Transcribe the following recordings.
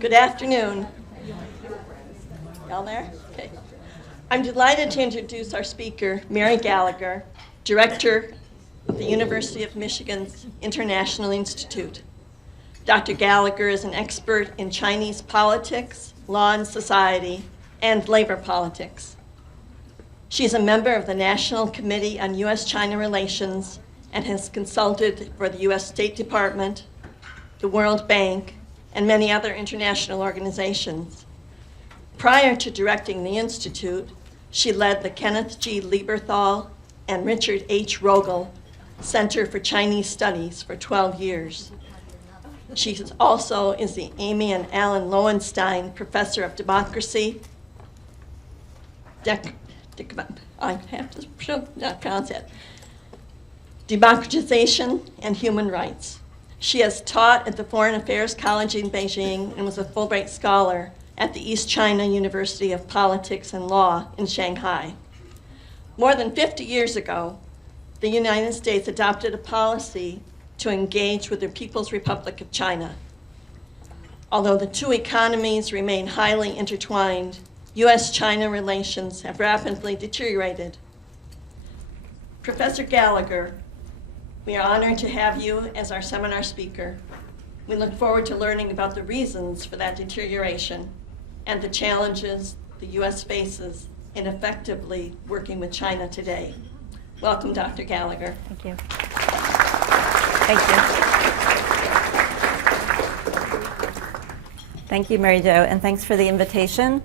Good afternoon. Y'all there? Okay. I'm delighted to introduce our speaker, Mary Gallagher, Director of the University of Michigan's International Institute. Dr. Gallagher is an expert in Chinese politics, law and society, and labor politics. She's a member of the National Committee on U.S.-China Relations and has consulted for the U.S. State Department, the World Bank, and many other international organizations. Prior to directing the Institute, she led the Kenneth G. Lieberthal and Richard H. Rogel Center for Chinese Studies for 12 years. She also is the Amy and Alan Lowenstein Professor of Democracy, Democratization and Human Rights. She has taught at the Foreign Affairs College in Beijing and was a Fulbright Scholar at the East China University of Politics and Law in Shanghai. More than 50 years ago, the United States adopted a policy to engage with the People's Republic of China. Although the two economies remain highly intertwined, U.S.-China relations have rapidly deteriorated. Professor Gallagher, we are honored to have you as our seminar speaker. We look forward to learning about the reasons for that deterioration and the challenges the U.S. faces in effectively working with China today. Welcome, Dr. Gallagher. Thank you. Thank you. Thank you, Mary Jo, and thanks for the invitation.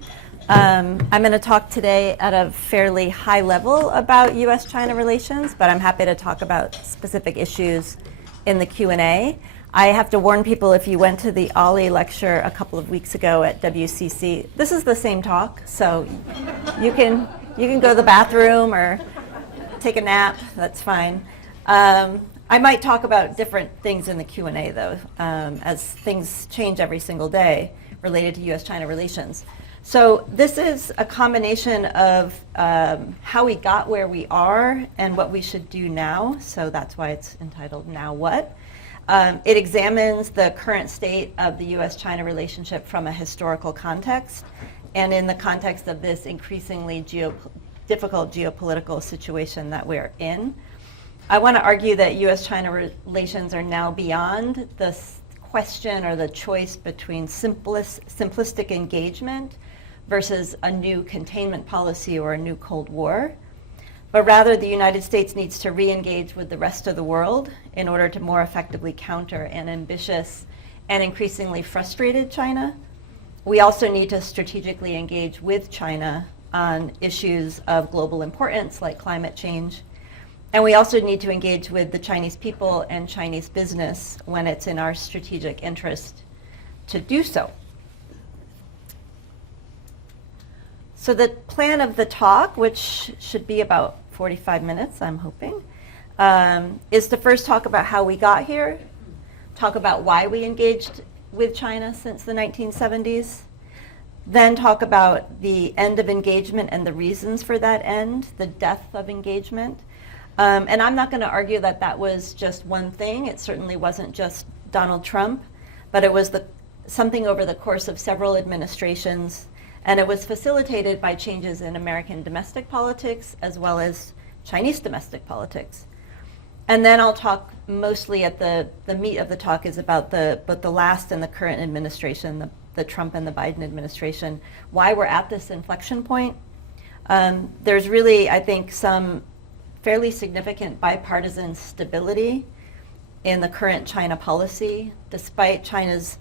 I'm going to talk today at a fairly high level about U.S.-China relations, but I'm happy to talk about specific issues in the Q&A. I have to warn people, if you went to the Ollie lecture a couple of weeks ago at WCC, this is the same talk, so you can go to the bathroom or take a nap, that's fine. I might talk about different things in the Q&A, though, as things change every single day related to U.S.-China relations. So this is a combination of how we got where we are and what we should do now. So that's why it's entitled Now What? It examines the current state of the U.S.-China relationship from a historical context and in the context of this increasingly difficult geopolitical situation that we're in. I want to argue that U.S.-China relations are now beyond the question or the choice between simplistic engagement versus a new containment policy or a new Cold War. But rather, the United States needs to re-engage with the rest of the world in order to more effectively counter an ambitious and increasingly frustrated China. We also need to strategically engage with China on issues of global importance like climate change. And we also need to engage with the Chinese people and Chinese business when it's in our strategic interest to do so. So the plan of the talk, which should be about 45 minutes, I'm hoping, is to first talk about how we got here, talk about why we engaged with China since the 1970s, then talk about the end of engagement and the reasons for that end, the death of engagement. And I'm not going to argue that that was just one thing. It certainly wasn't just Donald Trump, but it was something over the course of several administrations. And it was facilitated by changes in American domestic politics as well as Chinese domestic politics. And then I'll talk mostly at the meat of the talk is about both the last and the current administration, the Trump and the Biden administration, why we're at this inflection point. There's really, I think, some fairly significant bipartisan stability in the current China policy, despite China's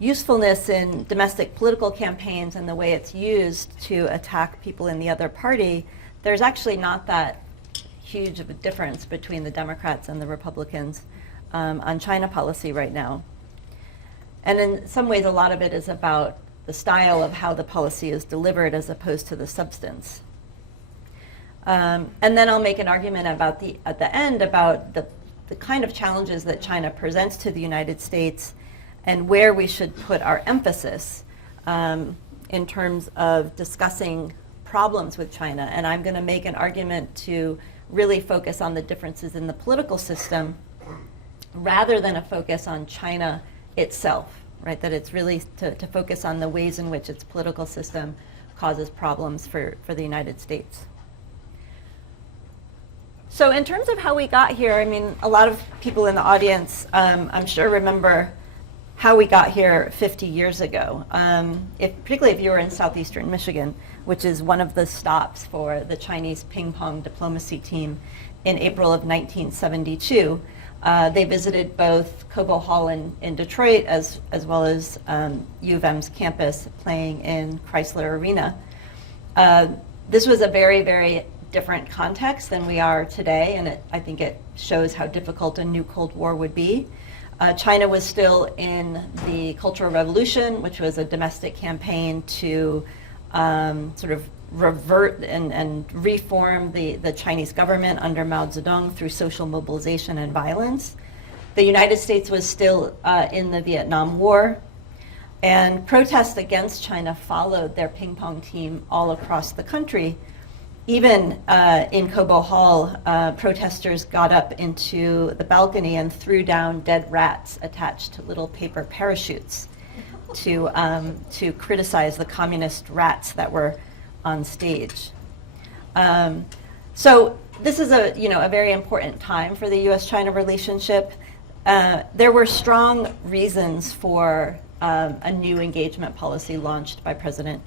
usefulness in domestic political campaigns and the way it's used to attack people in the other party. There's actually not that huge of a difference between the Democrats and the Republicans on China policy right now. And in some ways, a lot of it is about the style of how the policy is delivered as opposed to the substance. And then I'll make an argument about at the end about the kind of challenges that China presents to the United States and where we should put our emphasis in terms of discussing problems with China. And I'm going to make an argument to really focus on the differences in the political system rather than a focus on China itself, right? That it's really to focus on the ways in which its political system causes problems for the United States. So in terms of how we got here, I mean, a lot of people in the audience, I'm sure, remember how we got here 50 years ago, particularly if you were in southeastern Michigan, which is one of the stops for the Chinese ping pong diplomacy team in April of 1972. They visited both Cobo Hall in Detroit as well as U of M's campus, playing in Chrysler Arena. This was a very, very different context than we are today, and I think it shows how difficult a new Cold War would be. China was still in the Cultural Revolution, which was a domestic campaign to sort of revert and reform the Chinese government under Mao Zedong through social mobilization and violence. The United States was still in the Vietnam War, and protests against China followed their ping pong team all across the country. Even in Cobo Hall, protesters got up into the balcony and threw down dead rats attached to little paper parachutes to criticize the communist rats that were on stage. So this is a very important time for the U.S.-China relationship. There were strong reasons for a new engagement policy launched by President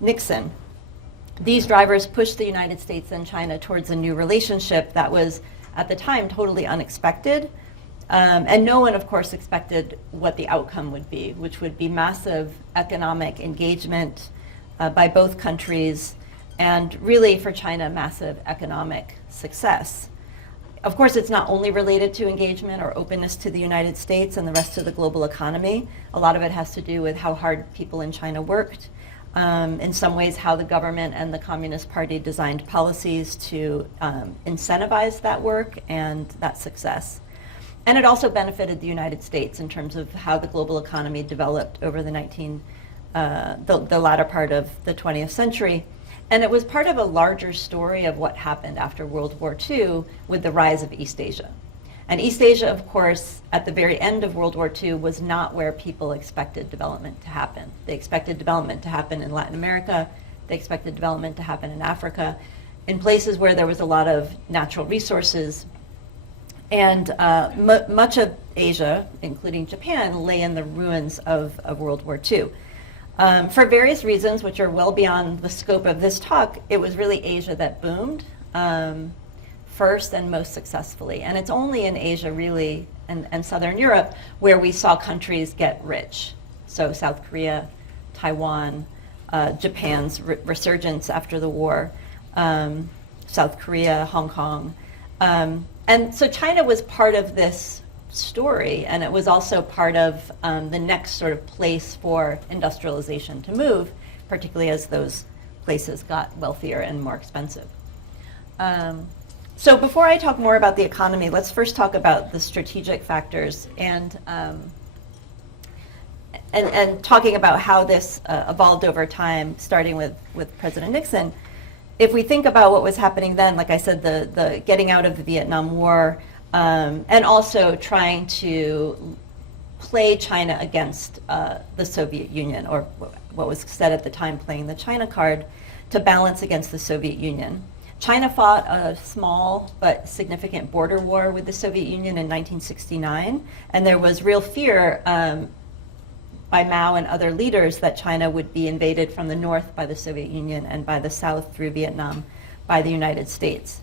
Nixon. These drivers pushed the United States and China towards a new relationship that was, at the time, totally unexpected. And no one, of course, expected what the outcome would be, which would be massive economic engagement by both countries, and really, for China, massive economic success. Of course, it's not only related to engagement or openness to the United States and the rest of the global economy. A lot of it has to do with how hard people in China worked. In some ways, how the government and the Communist Party designed policies to incentivize that work and that success. And it also benefited the United States in terms of how the global economy developed over the latter part of the 20th century. And it was part of a larger story of what happened after World War II with the rise of East Asia. And East Asia, of course, at the very end of World War II, was not where people expected development to happen. They expected development to happen in Latin America. They expected development to happen in Africa, in places where there was a lot of natural resources. And much of Asia, including Japan, lay in the ruins of World War II. For various reasons, which are well beyond the scope of this talk, it was really Asia that boomed. First and most successfully. And it's only in Asia, really, and Southern Europe, where we saw countries get rich. So South Korea, Taiwan, Japan's resurgence after the war, South Korea, Hong Kong. And so China was part of this story, and it was also part of the next sort of place for industrialization to move, particularly as those places got wealthier and more expensive. So before I talk more about the economy, let's first talk about the strategic factors and talking about how this evolved over time, starting with President Nixon. If we think about what was happening then, like I said, the getting out of the Vietnam War, and also trying to play China against the Soviet Union, or what was said at the time, playing the China card, to balance against the Soviet Union. China fought a small but significant border war with the Soviet Union in 1969, and there was real fear by Mao and other leaders that China would be invaded from the north by the Soviet Union and by the south through Vietnam by the United States.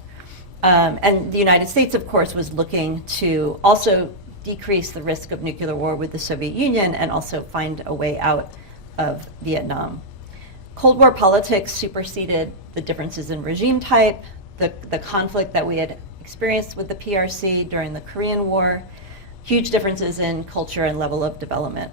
And the United States, of course, was looking to also decrease the risk of nuclear war with the Soviet Union and also find a way out of Vietnam. Cold War politics superseded the differences in regime type, the conflict that we had experienced with the PRC during the Korean War, huge differences in culture and level of development.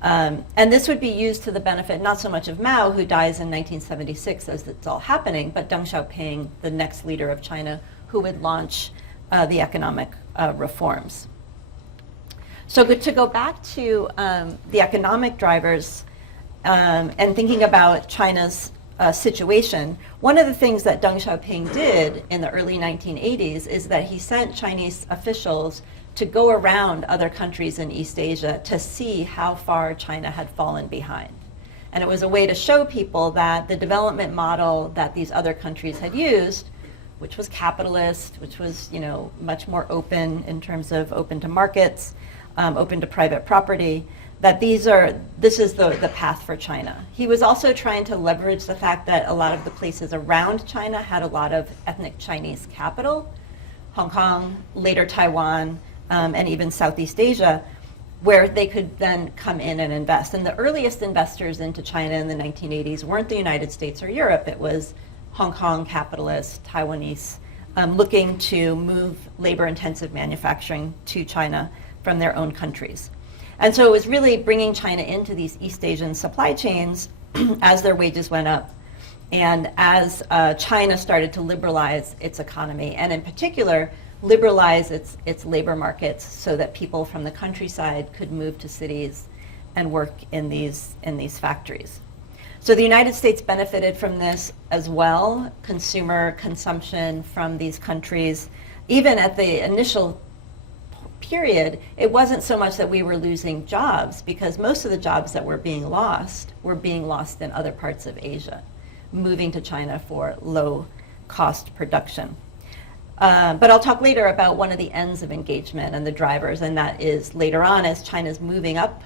And this would be used to the benefit not so much of Mao, who dies in 1976 as it's all happening, but Deng Xiaoping, the next leader of China, who would launch the economic reforms. So to go back to the economic drivers, and thinking about China's situation, one of the things that Deng Xiaoping did in the early 1980s is that he sent Chinese officials to go around other countries in East Asia to see how far China had fallen behind. And it was a way to show people that the development model that these other countries had used, which was capitalist, which was, you know, much more open in terms of open to markets, open to private property, that this is the path for China. He was also trying to leverage the fact that a lot of the places around China had a lot of ethnic Chinese capital, Hong Kong, later Taiwan, and even Southeast Asia, where they could then come in and invest. And the earliest investors into China in the 1980s weren't the United States or Europe, it was Hong Kong capitalists, Taiwanese, looking to move labor-intensive manufacturing to China from their own countries. And so it was really bringing China into these East Asian supply chains as their wages went up, and as China started to liberalize its economy, and in particular, liberalize its labor markets so that people from the countryside could move to cities and work in these factories. So the United States benefited from this as well, consumer consumption from these countries. Even at the initial period, it wasn't so much that we were losing jobs, because most of the jobs that were being lost in other parts of Asia, moving to China for low cost production. But I'll talk later about one of the ends of engagement and the drivers, and that is later on as China's moving up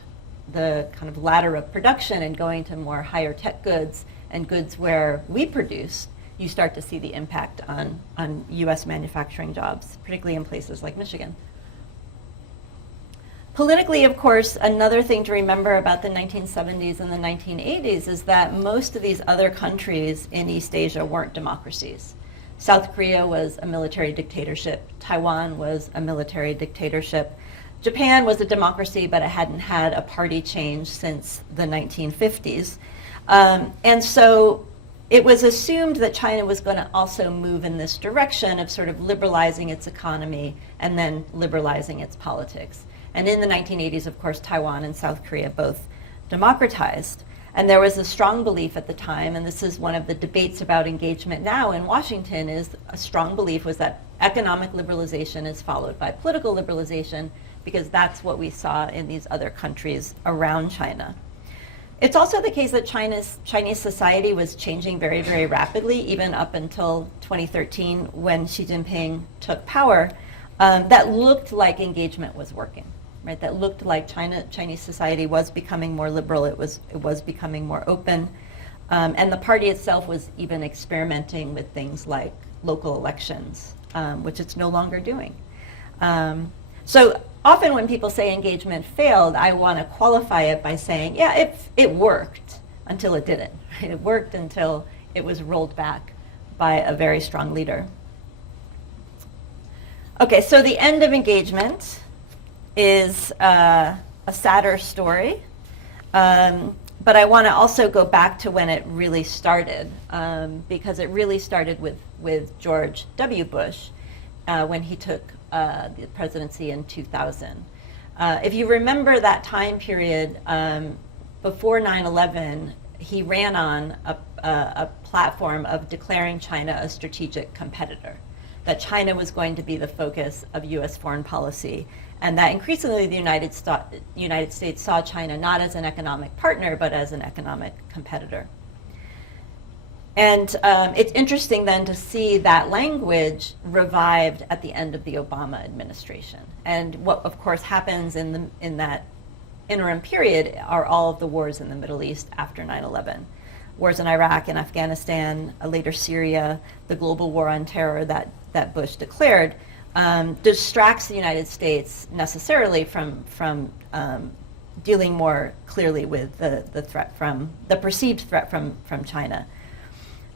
the kind of ladder of production and going to more higher tech goods and goods where we produce, you start to see the impact on US manufacturing jobs, particularly in places like Michigan. Politically, of course, another thing to remember about the 1970s and the 1980s is that most of these other countries in East Asia weren't democracies. South Korea was a military dictatorship. Taiwan was a military dictatorship. Japan was a democracy, but it hadn't had a party change since the 1950s. And so it was assumed that China was going to also move in this direction of sort of liberalizing its economy and then liberalizing its politics. And in the 1980s, of course, Taiwan and South Korea both democratized. And there was a strong belief at the time, and this is one of the debates about engagement now in Washington, is a strong belief was that economic liberalization is followed by political liberalization, because that's what we saw in these other countries around China. It's also the case that Chinese society was changing very, very rapidly, even up until 2013 when Xi Jinping took power. That looked like engagement was working. Right, that looked like Chinese society was becoming more liberal, it was becoming more open, and the party itself was even experimenting with things like local elections, which it's no longer doing. So often when people say engagement failed, I want to qualify it by saying, yeah, it worked until it didn't. It worked until it was rolled back by a very strong leader. Okay, so the end of engagement is a sadder story, but I want to also go back to when it really started, because it really started with George W. Bush when he took the presidency in 2000. If you remember that time period, before 9/11, he ran on a platform of declaring China a strategic competitor, that China was going to be the focus of US foreign policy, and that increasingly the United States saw China not as an economic partner, but as an economic competitor. And it's interesting then to see that language revived at the end of the Obama administration. And what, of course, happens in that interim period are all of the wars in the Middle East after 9/11. Wars in Iraq and Afghanistan, later Syria, the global war on terror that Bush declared, distracts the United States necessarily from dealing more clearly with the perceived threat from China.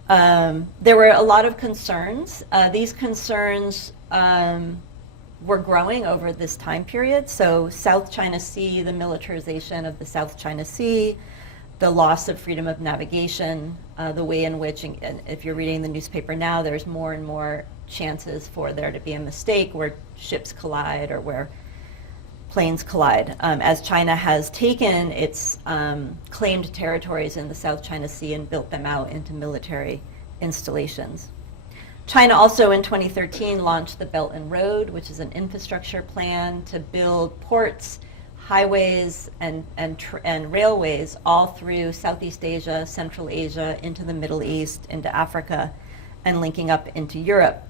There were a lot of concerns. These concerns were growing over this time period. So South China Sea, the militarization of the South China Sea, the loss of freedom of navigation, the way in which, and if you're reading the newspaper now, there's more and more chances for there to be a mistake where ships collide or where planes collide, as China has taken its claimed territories in the South China Sea and built them out into military installations. China also in 2013 launched the Belt and Road, which is an infrastructure plan to build ports, highways, and railways all through Southeast Asia, Central Asia, into the Middle East, into Africa, and linking up into Europe.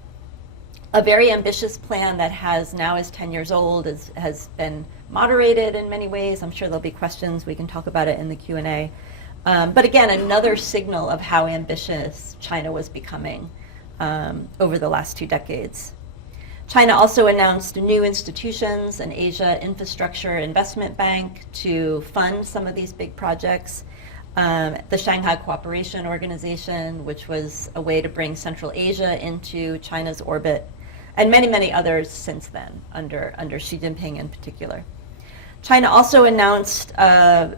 A very ambitious plan that now is 10 years old, has been moderated in many ways. I'm sure there'll be questions. We can talk about it in the Q&A. But again, another signal of how ambitious China was becoming over the last 2 decades. China also announced new institutions, an Asia Infrastructure Investment Bank to fund some of these big projects, the Shanghai Cooperation Organization, which was a way to bring Central Asia into China's orbit, and many, many others since then, under Xi Jinping in particular. China also announced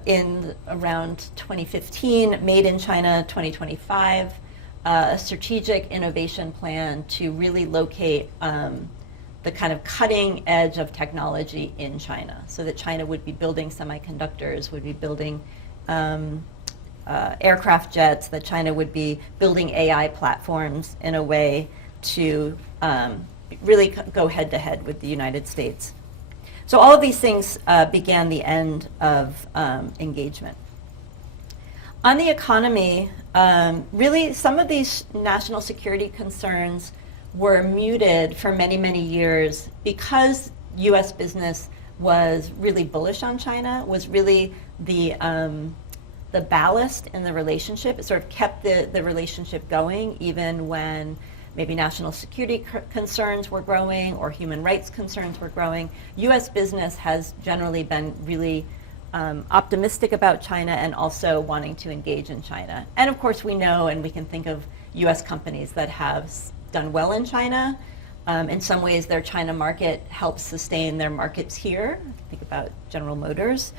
in around 2015, Made in China 2025, a strategic innovation plan to really locate the kind of cutting edge of technology in China, so that China would be building semiconductors, would be building aircraft jets, that China would be building AI platforms in a way to really go head to head with the United States. So all of these things began the end of engagement. On the economy, really some of these national security concerns were muted for many, many years because U.S. business was really bullish on China, was really the ballast in the relationship. It sort of kept the relationship going even when maybe national security concerns were growing or human rights concerns were growing. U.S. business has generally been really optimistic about China and also wanting to engage in China. And of course we know, and we can think of U.S. companies that have done well in China. In some ways their China market helps sustain their markets here. Think about General Motors.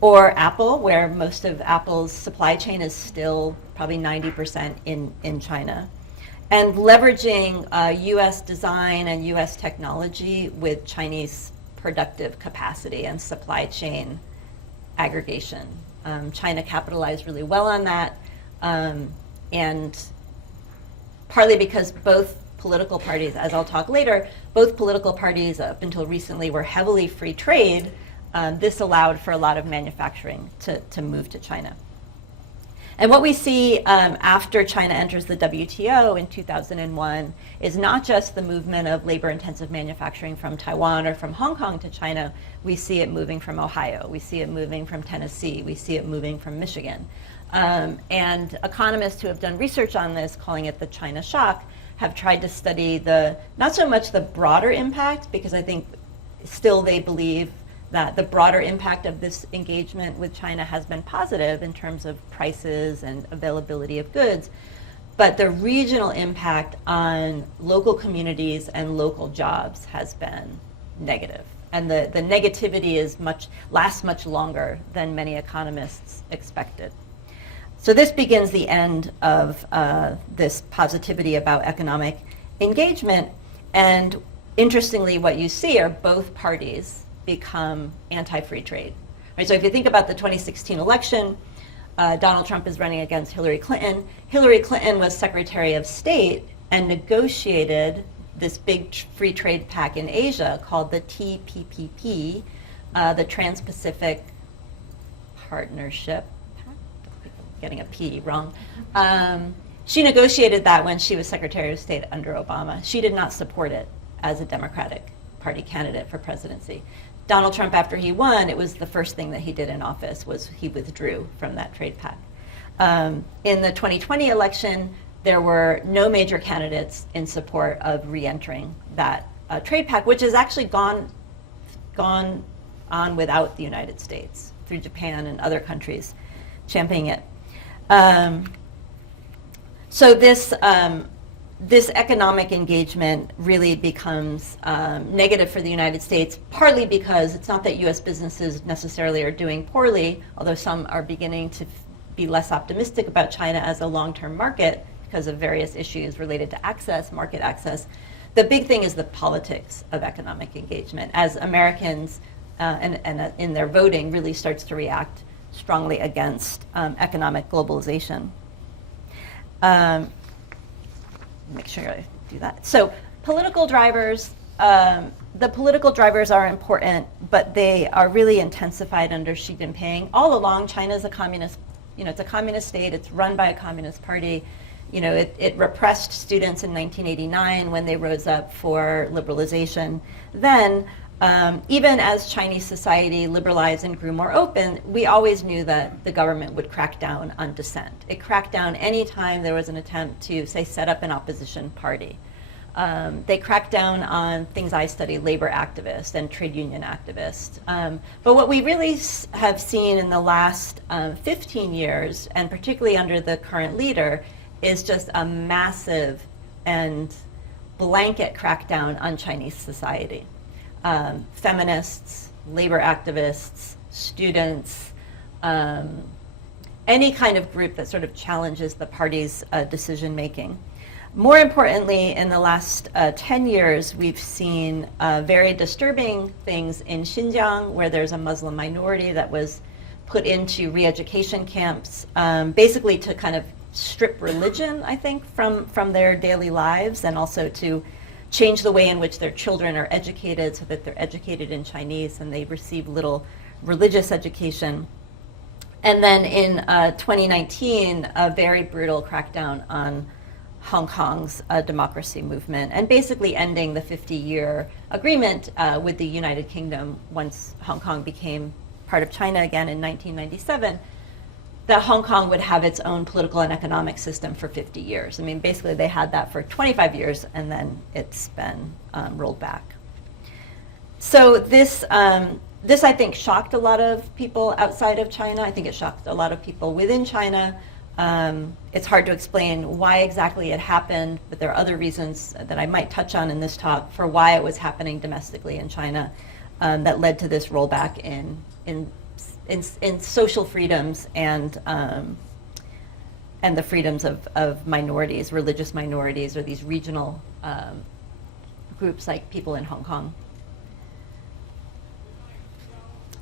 Or Apple, where most of Apple's supply chain is still probably 90% in China. And leveraging U.S. design and U.S. technology with Chinese productive capacity and supply chain aggregation. China capitalized really well on that, and partly because both political parties, as I'll talk later, both political parties up until recently were heavily free trade. This allowed for a lot of manufacturing to move to China. And what we see after China enters the WTO in 2001 is not just the movement of labor-intensive manufacturing from Taiwan or from Hong Kong to China. We see it moving from Ohio. We see it moving from Tennessee. We see it moving from Michigan. And economists who have done research on this, calling it the China shock, have tried to study not so much the broader impact, because I think still they believe that the broader impact of this engagement with China has been positive in terms of prices and availability of goods, but the regional impact on local communities and local jobs has been negative. And the negativity lasts much longer than many economists expected. So this begins the end of this positivity about economic engagement. And interestingly, what you see are both parties become anti-free trade. Right, so if you think about the 2016 election, Donald Trump is running against Hillary Clinton. Hillary Clinton was Secretary of State and negotiated this big free trade pact in Asia called the TPPP, the Trans-Pacific Partnership. Getting a P wrong. She negotiated that when she was Secretary of State under Obama. She did not support it as a Democratic Party candidate for presidency. Donald Trump, after he won, it was the first thing that he did in office was he withdrew from that trade pact. In the 2020 election, there were no major candidates in support of re-entering that trade pact, which has actually gone on without the United States, through Japan and other countries championing it. So this economic engagement really becomes negative for the United States, partly because it's not that U.S. businesses necessarily are doing poorly, although some are beginning to be less optimistic about China as a long-term market because of various issues related to access, market access. The big thing is the politics of economic engagement, as Americans and in their voting really starts to react strongly against economic globalization. make sure I do that. So political drivers, the political drivers are important, but they are really intensified under Xi Jinping. All along, China's a communist, it's a communist state. It's run by a communist party. It repressed students in 1989 when they rose up for liberalization. Then, even as Chinese society liberalized and grew more open, we always knew that the government would crack down on dissent. It cracked down any time there was an attempt to, say, set up an opposition party. They cracked down on things I study, labor activists and trade union activists. But what we really have seen in the last 15 years, and particularly under the current leader, is just a massive and blanket crackdown on Chinese society. Feminists, labor activists, students, any kind of group that sort of challenges the party's decision making. More importantly, in the last 10 years, we've seen very disturbing things in Xinjiang, where there's a Muslim minority that was put into re-education camps, basically to kind of strip religion, I think, from their daily lives, and also to change the way in which their children are educated so that they're educated in Chinese and they receive little religious education. And then in 2019, a very brutal crackdown on Hong Kong's democracy movement, and basically ending the 50-year agreement with the United Kingdom once Hong Kong became part of China again in 1997, that Hong Kong would have its own political and economic system for 50 years. I mean, basically they had that for 25 years, and then it's been rolled back. So this I think shocked a lot of people outside of China. I think it shocked a lot of people within China. It's hard to explain why exactly it happened, but there are other reasons that I might touch on in this talk for why it was happening domestically in China that led to this rollback in social freedoms and the freedoms of minorities, religious minorities, or these regional groups like people in Hong Kong.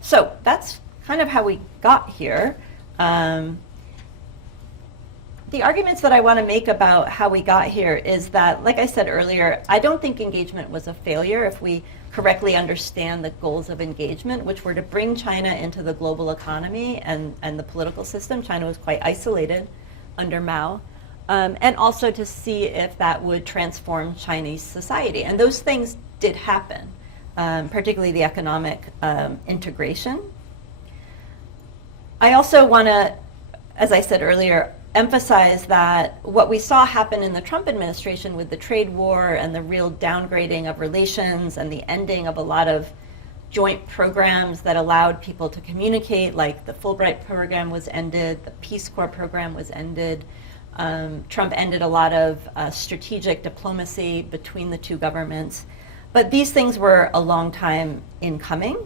So that's kind of how we got here. The arguments that I want to make about how we got here is that, like I said earlier, I don't think engagement was a failure if we correctly understand the goals of engagement, which were to bring China into the global economy and the political system. China was quite isolated under Mao, and also to see if that would transform Chinese society. And those things did happen, particularly the economic integration. I also want to, as I said earlier, emphasize that what we saw happen in the Trump administration with the trade war and the real downgrading of relations and the ending of a lot of joint programs that allowed people to communicate, like the Fulbright program was ended, the Peace Corps program was ended. Trump ended a lot of strategic diplomacy between the two governments. But these things were a long time in coming.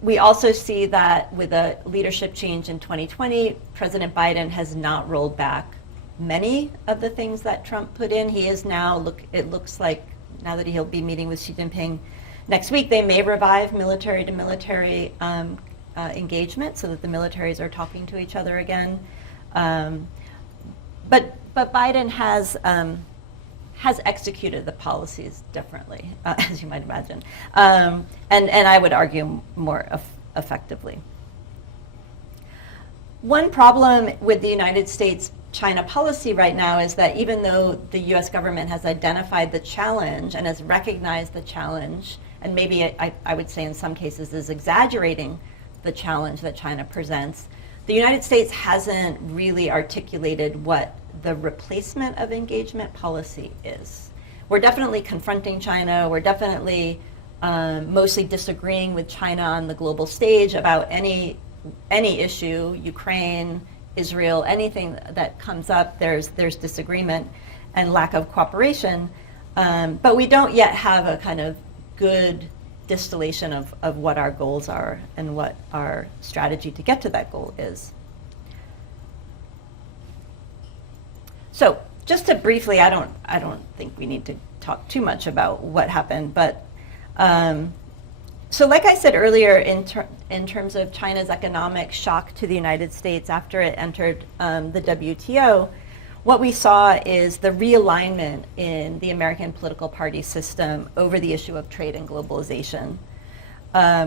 We also see that with a leadership change in 2020, President Biden has not rolled back many of the things that Trump put in. He is now, it looks like now that he'll be meeting with Xi Jinping next week, they may revive military to military engagement so that the militaries are talking to each other again. But Biden has executed the policies differently, as you might imagine, and I would argue more effectively. One problem with the United States China policy right now is that even though the US government has identified the challenge and has recognized the challenge, and maybe I would say in some cases is exaggerating the challenge that China presents, the United States hasn't really articulated what the replacement of engagement policy is. We're definitely confronting China. We're definitely mostly disagreeing with China on the global stage about any issue, Ukraine, Israel, anything that comes up, there's disagreement and lack of cooperation. But we don't yet have a kind of good distillation of what our goals are and what our strategy to get to that goal is. So just to briefly, I don't think we need to talk too much about what happened, but so like I said earlier, in terms of China's economic shock to the United States after it entered the WTO, what we saw is the realignment in the American political party system over the issue of trade and globalization.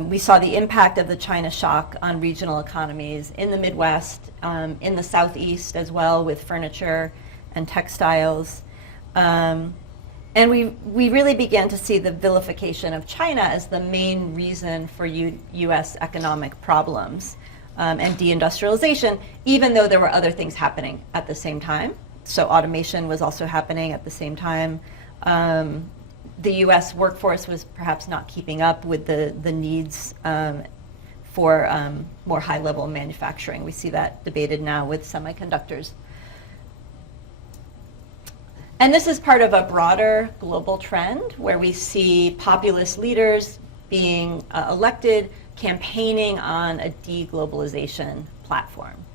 We saw the impact of the China shock on regional economies in the Midwest, in the Southeast as well, with furniture and textiles. And we really began to see the vilification of China as the main reason for U.S. economic problems and deindustrialization, even though there were other things happening at the same time. So automation was also happening at the same time. The U.S. workforce was perhaps not keeping up with the needs for more high-level manufacturing. We see that debated now with semiconductors. And this is part of a broader global trend where we see populist leaders being elected, campaigning on a deglobalization platform.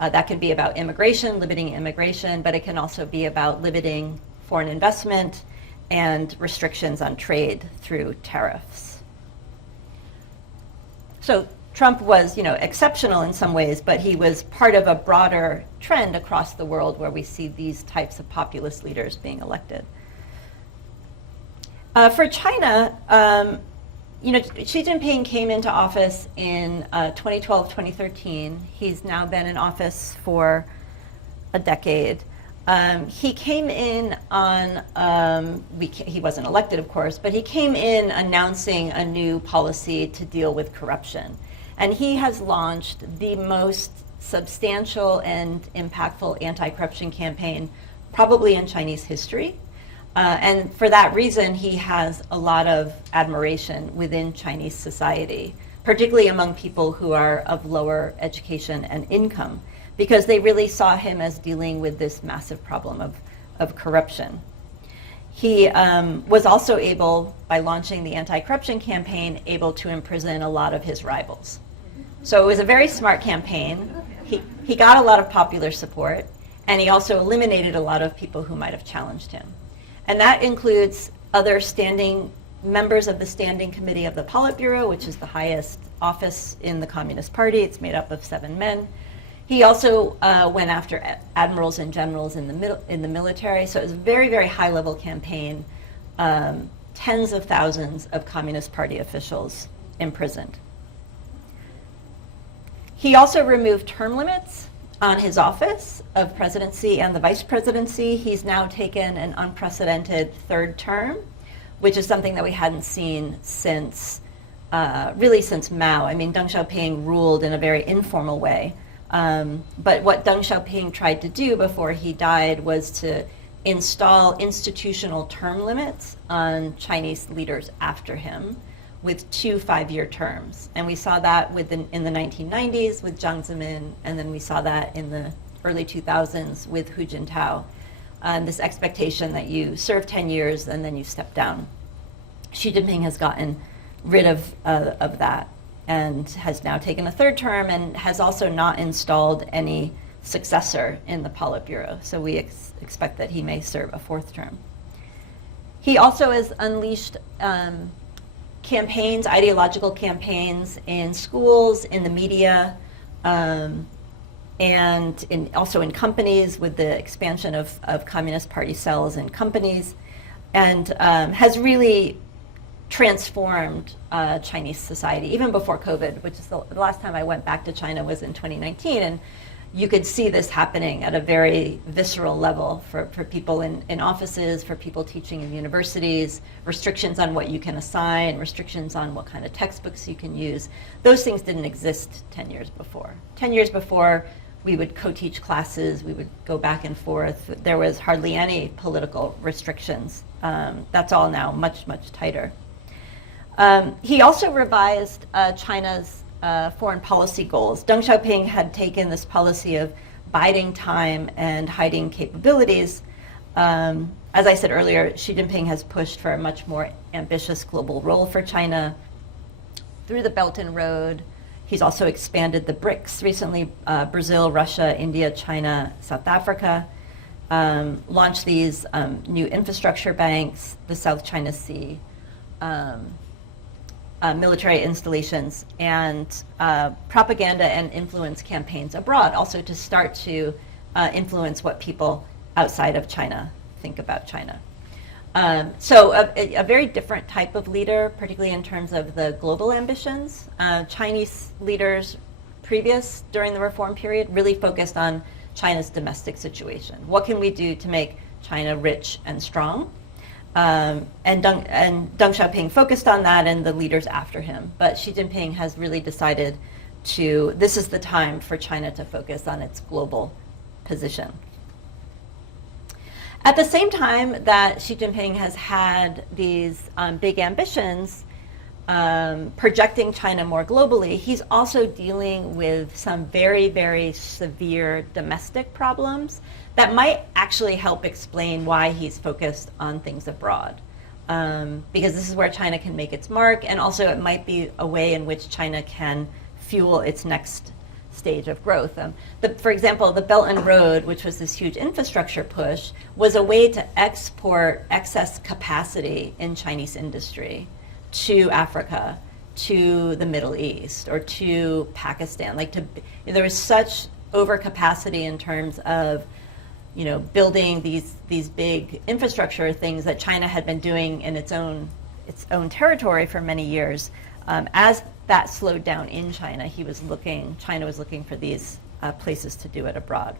That can be about immigration, limiting immigration, but it can also be about limiting foreign investment and restrictions on trade through tariffs. So Trump was, exceptional in some ways, but he was part of a broader trend across the world where we see these types of populist leaders being elected. For China, Xi Jinping came into office in 2012, 2013. He's now been in office for a decade. He came in on, he wasn't elected, of course, but he came in announcing a new policy to deal with corruption. And he has launched the most substantial and impactful anti-corruption campaign probably in Chinese history. And for that reason, he has a lot of admiration within Chinese society, particularly among people who are of lower education and income, because they really saw him as dealing with this massive problem of corruption. He was also able, by launching the anti-corruption campaign, able to imprison a lot of his rivals. So it was a very smart campaign. He got a lot of popular support, and he also eliminated a lot of people who might have challenged him. And that includes other members of the Standing Committee of the Politburo, which is the highest office in the Communist Party. It's made up of 7 men. He also went after admirals and generals in the military. So it was a very, very high-level campaign. Tens of thousands of Communist Party officials imprisoned. He also removed term limits on his office of presidency and the vice presidency. He's now taken an unprecedented 3rd term, which is something that we hadn't seen since Mao. I mean, Deng Xiaoping ruled in a very informal way. But what Deng Xiaoping tried to do before he died was to install institutional term limits on Chinese leaders after him with 2 5-year terms. And we saw that in the 1990s with Jiang Zemin, and then we saw that in the early 2000s with Hu Jintao. This expectation that you serve 10 years and then you step down. Xi Jinping has gotten rid of that and has now taken a 3rd term and has also not installed any successor in the Politburo. So we expect that he may serve a 4th term. He also has unleashed campaigns, ideological campaigns in schools, in the media, and also in companies with the expansion of Communist Party cells in companies, and has really transformed Chinese society, even before COVID, which is the last time I went back to China was in 2019, and you could see this happening at a very visceral level for people in offices, for people teaching in universities, restrictions on what you can assign, restrictions on what kind of textbooks you can use. Those things didn't exist 10 years before. 10 years before, we would co-teach classes, we would go back and forth. There was hardly any political restrictions. That's all now much, much tighter. He also revised China's foreign policy goals. Deng Xiaoping had taken this policy of biding time and hiding capabilities. As I said earlier, Xi Jinping has pushed for a much more ambitious global role for China through the Belt and Road. He's also expanded the BRICS recently, Brazil, Russia, India, China, South Africa, launched these new infrastructure banks, the South China Sea, military installations, and propaganda and influence campaigns abroad, also to start to influence what people outside of China think about China. So a very different type of leader, particularly in terms of the global ambitions. Chinese leaders during the reform period, really focused on China's domestic situation. What can we do to make China rich and strong? And Deng Xiaoping focused on that, and the leaders after him. But Xi Jinping has really decided this is the time for China to focus on its global position. At the same time that Xi Jinping has had these big ambitions, projecting China more globally, he's also dealing with some very, very severe domestic problems that might actually help explain why he's focused on things abroad. Because this is where China can make its mark, and also it might be a way in which China can fuel its next stage of growth. For example, the Belt and Road, which was this huge infrastructure push, was a way to export excess capacity in Chinese industry to Africa, to the Middle East, or to Pakistan. There was such overcapacity in terms of, building these big infrastructure things that China had been doing in its own territory for many years. As that slowed down in China, China was looking for these places to do it abroad.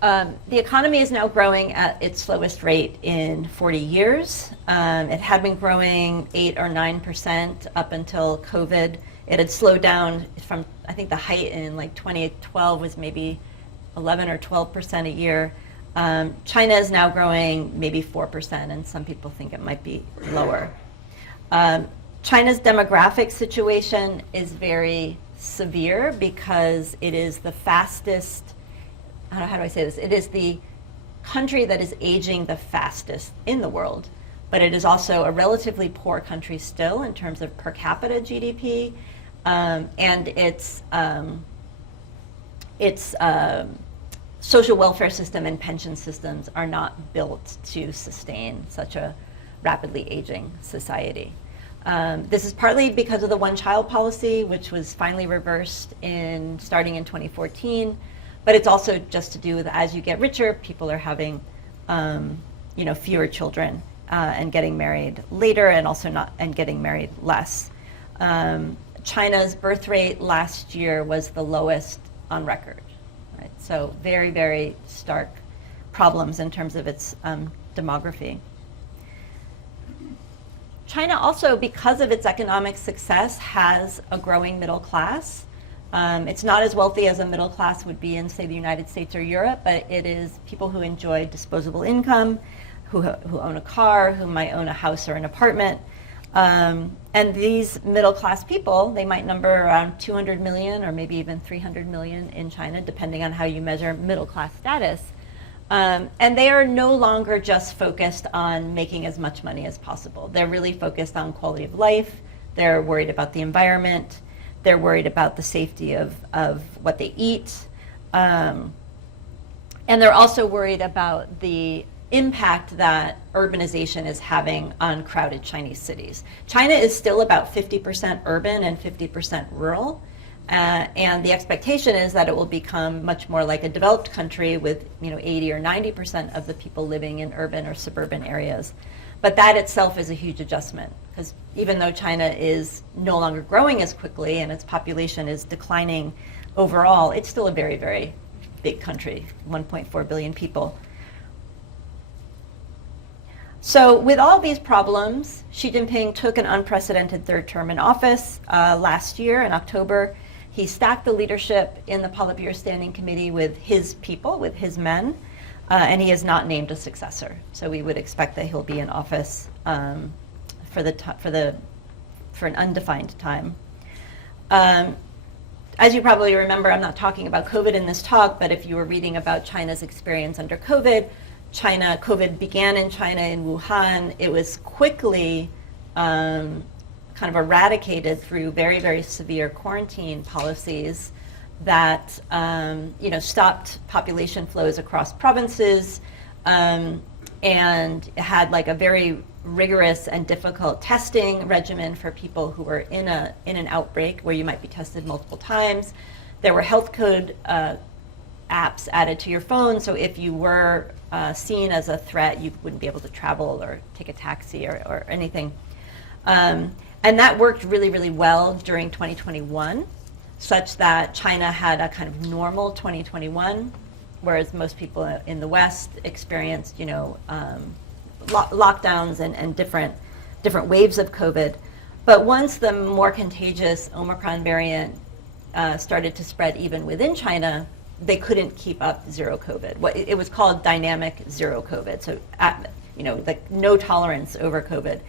The economy is now growing at its slowest rate in 40 years. It had been growing 8 or 9% up until COVID. It had slowed down from, I think the height in 2012 was maybe 11 or 12% a year. China is now growing maybe 4%, and some people think it might be lower. China's demographic situation is very severe because it is the fastest, how do I say this? It is the country that is aging the fastest in the world, but it is also a relatively poor country still in terms of per capita GDP, and its social welfare system and pension systems are not built to sustain such a rapidly aging society. This is partly because of the one-child policy, which was finally reversed starting in 2014. But it's also just to do with, as you get richer, people are having, fewer children and getting married later, and also getting married less. China's birth rate last year was the lowest on record, right? So very, very stark problems in terms of its demography. China also, because of its economic success, has a growing middle class. It's not as wealthy as a middle class would be in, say, the United States or Europe, but it is people who enjoy disposable income, who own a car, who might own a house or an apartment. And these middle class people, they might number around 200 million or maybe even 300 million in China, depending on how you measure middle class status. And they are no longer just focused on making as much money as possible. They're really focused on quality of life. They're worried about the environment. They're worried about the safety of what they eat. And they're also worried about the impact that urbanization is having on crowded Chinese cities. China is still about 50% urban and 50% rural. And the expectation is that it will become much more like a developed country with 80 or 90% of the people living in urban or suburban areas. But that itself is a huge adjustment, because even though China is no longer growing as quickly and its population is declining overall, it's still a very, very big country, 1.4 billion people. So with all these problems, Xi Jinping took an unprecedented third term in office last year in October. He stacked the leadership in the Politburo Standing Committee with his people, with his men, and he has not named a successor. So we would expect that he'll be in office for an undefined time. As you probably remember, I'm not talking about COVID in this talk, but if you were reading about China's experience under COVID, COVID began in China in Wuhan. It was quickly kind of eradicated through very, very severe quarantine policies that stopped population flows across provinces, and had a very rigorous and difficult testing regimen for people who were in an outbreak where you might be tested multiple times. There were health code apps added to your phone, so if you were seen as a threat, you wouldn't be able to travel or take a taxi or anything. And that worked really, really well during 2021, such that China had a kind of normal 2021, whereas most people in the West experienced, lockdowns and different waves of COVID. But once the more contagious Omicron variant started to spread even within China, they couldn't keep up zero COVID. It was called dynamic zero COVID, so like no tolerance over COVID.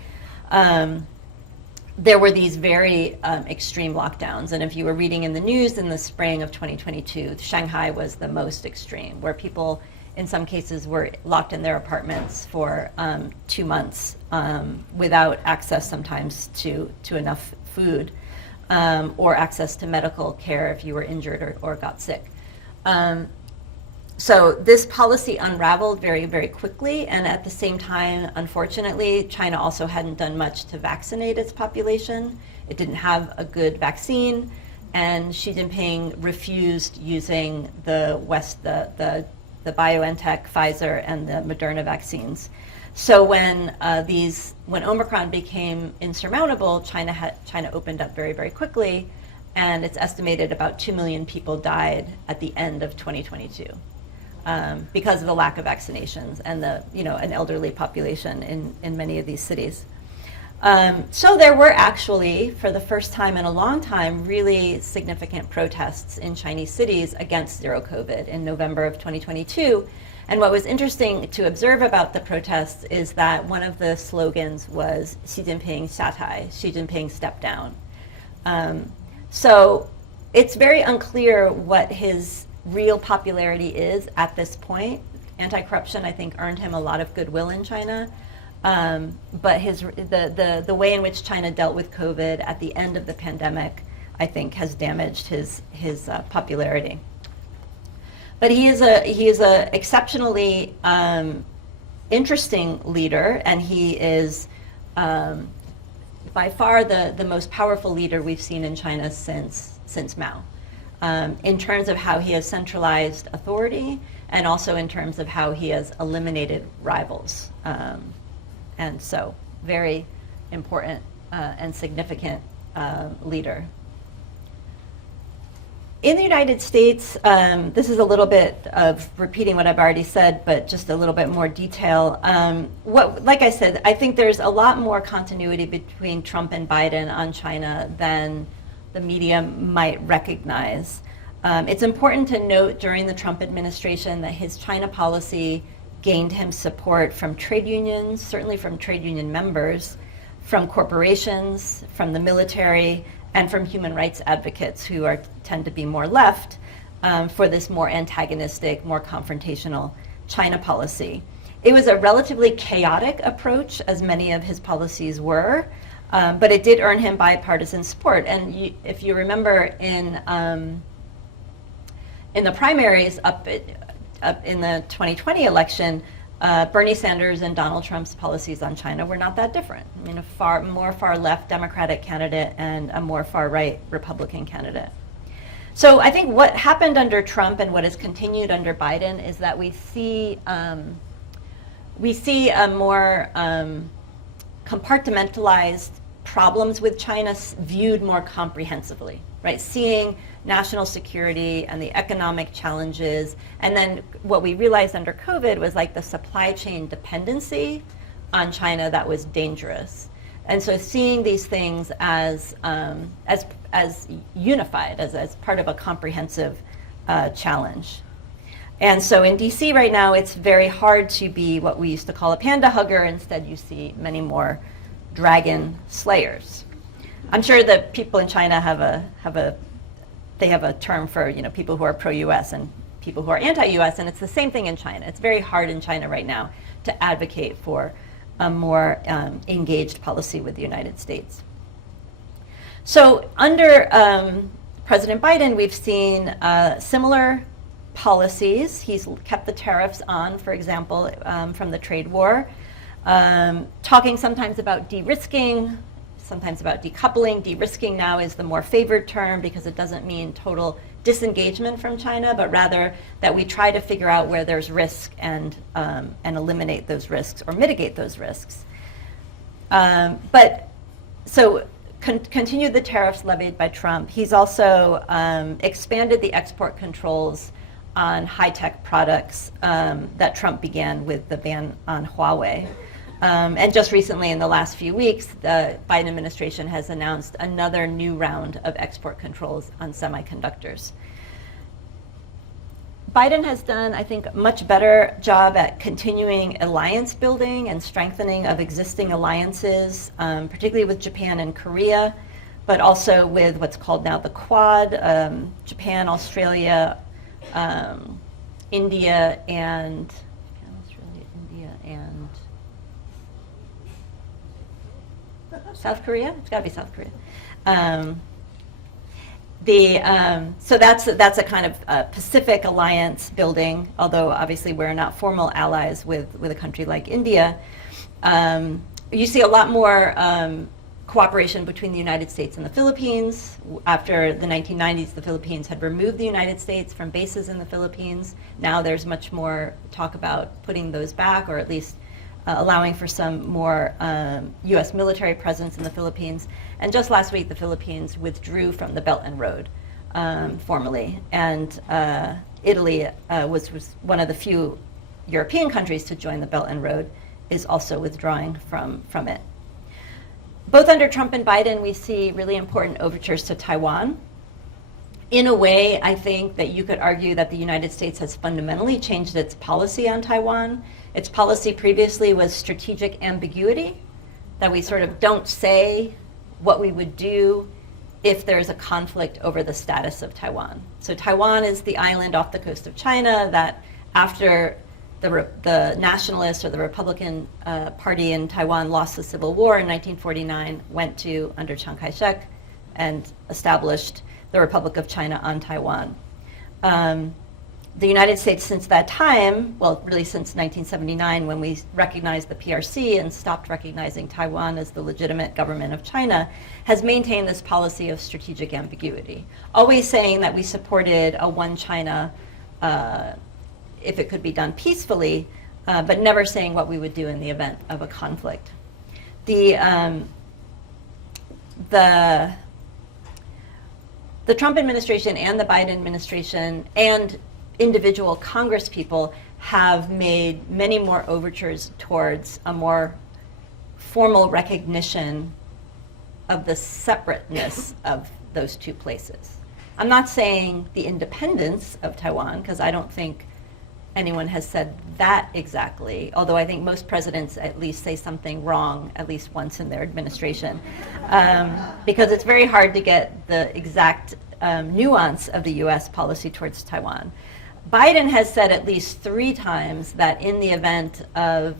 There were these very extreme lockdowns, and if you were reading in the news in the spring of 2022, Shanghai was the most extreme, where people in some cases were locked in their apartments for 2 months without access sometimes to enough food or access to medical care if you were injured or got sick. So this policy unraveled very, very quickly, and at the same time, unfortunately, China also hadn't done much to vaccinate its population. It didn't have a good vaccine, and Xi Jinping refused using the BioNTech, Pfizer, and the Moderna vaccines. So when Omicron became insurmountable, China opened up very, very quickly, and it's estimated about 2 million people died at the end of 2022 because of the lack of vaccinations and an elderly population in many of these cities. So there were actually, for the first time in a long time, really significant protests in Chinese cities against zero COVID in November of 2022. And what was interesting to observe about the protests is that one of the slogans was Xi Jinping 下台, Xi Jinping step down. So it's very unclear what his real popularity is at this point. Anti-corruption, I think, earned him a lot of goodwill in China. But the way in which China dealt with COVID at the end of the pandemic, I think, has damaged his popularity. But he is a exceptionally interesting leader, and he is by far the most powerful leader we've seen in China since Mao, in terms of how he has centralized authority, and also in terms of how he has eliminated rivals. And so, very important and significant leader. In the United States, this is a little bit of repeating what I've already said, but just a little bit more detail. Like I said, I think there's a lot more continuity between Trump and Biden on China than the media might recognize. It's important to note during the Trump administration that his China policy gained him support from trade unions, certainly from trade union members, from corporations, from the military, and from human rights advocates who tend to be more left for this more antagonistic, more confrontational China policy. It was a relatively chaotic approach, as many of his policies were, but it did earn him bipartisan support. And if you remember in the primaries up in the 2020 election, Bernie Sanders and Donald Trump's policies on China were not that different. I mean, a far left Democratic candidate and a more far right Republican candidate. So I think what happened under Trump and what has continued under Biden is that we see a more compartmentalized problems with China viewed more comprehensively, right? Seeing national security and the economic challenges. And then what we realized under COVID was like the supply chain dependency on China that was dangerous. And so seeing these things as unified, as part of a comprehensive challenge. And so in DC right now, it's very hard to be what we used to call a panda hugger. Instead, you see many more dragon slayers. I'm sure that people in China have a term for people who are pro-U.S. and people who are anti-U.S. and it's the same thing in China. It's very hard in China right now to advocate for a more engaged policy with the United States. So under President Biden, we've seen similar policies. He's kept the tariffs on, for example, from the trade war, talking sometimes about de-risking, sometimes about decoupling. De-risking now is the more favored term because it doesn't mean total disengagement from China, but rather that we try to figure out where there's risk and eliminate those risks or mitigate those risks. Continued the tariffs levied by Trump. He's also expanded the export controls on high-tech products that Trump began with the ban on Huawei. And just recently, in the last few weeks, the Biden administration has announced another new round of export controls on semiconductors. Biden has done, I think, a much better job at continuing alliance building and strengthening of existing alliances, particularly with Japan and Korea, but also with what's called now the Quad, Japan, Australia, India, and South Korea? It's got to be South Korea. So that's a kind of Pacific alliance building, although obviously we're not formal allies with a country like India. You see a lot more cooperation between the United States and the Philippines. After the 1990s, the Philippines had removed the United States from bases in the Philippines. Now there's much more talk about putting those back, or at least allowing for some more U.S. military presence in the Philippines. And just last week, the Philippines withdrew from the Belt and Road formally. And Italy was one of the few European countries to join the Belt and Road, is also withdrawing from it. Both under Trump and Biden, we see really important overtures to Taiwan. In a way, I think that you could argue that the United States has fundamentally changed its policy on Taiwan. Its policy previously was strategic ambiguity, that we sort of don't say what we would do if there's a conflict over the status of Taiwan. So Taiwan is the island off the coast of China that, after the nationalists or the Republican Party in Taiwan lost the Civil War in 1949, went to, under Chiang Kai-shek, and established the Republic of China on Taiwan. The United States since that time, well, really since 1979, when we recognized the PRC and stopped recognizing Taiwan as the legitimate government of China, has maintained this policy of strategic ambiguity, always saying that we supported a one China if it could be done peacefully, but never saying what we would do in the event of a conflict. The Trump administration and the Biden administration and individual Congress people have made many more overtures towards a more formal recognition of the separateness of those two places. I'm not saying the independence of Taiwan, because I don't think anyone has said that exactly, although I think most presidents at least say something wrong at least once in their administration, because it's very hard to get the exact nuance of the U.S. policy towards Taiwan. Biden has said at least 3 times that in the event of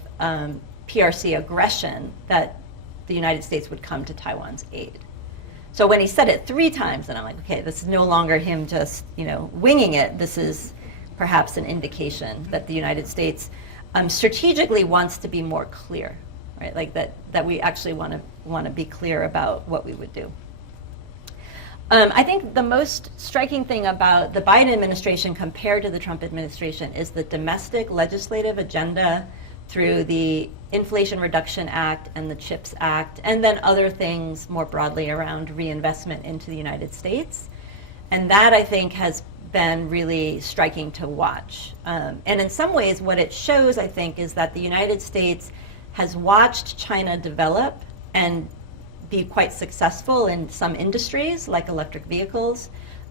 PRC aggression, that the United States would come to Taiwan's aid. So when he said it 3 times, then I'm like, okay, this is no longer him just, winging it. This is perhaps an indication that the United States strategically wants to be more clear, right? Like that we actually want to be clear about what we would do. I think the most striking thing about the Biden administration compared to the Trump administration is the domestic legislative agenda through the Inflation Reduction Act and the CHIPS Act, and then other things more broadly around reinvestment into the United States. And that, I think, has been really striking to watch. And in some ways, what it shows, I think, is that the United States has watched China develop and be quite successful in some industries like electric vehicles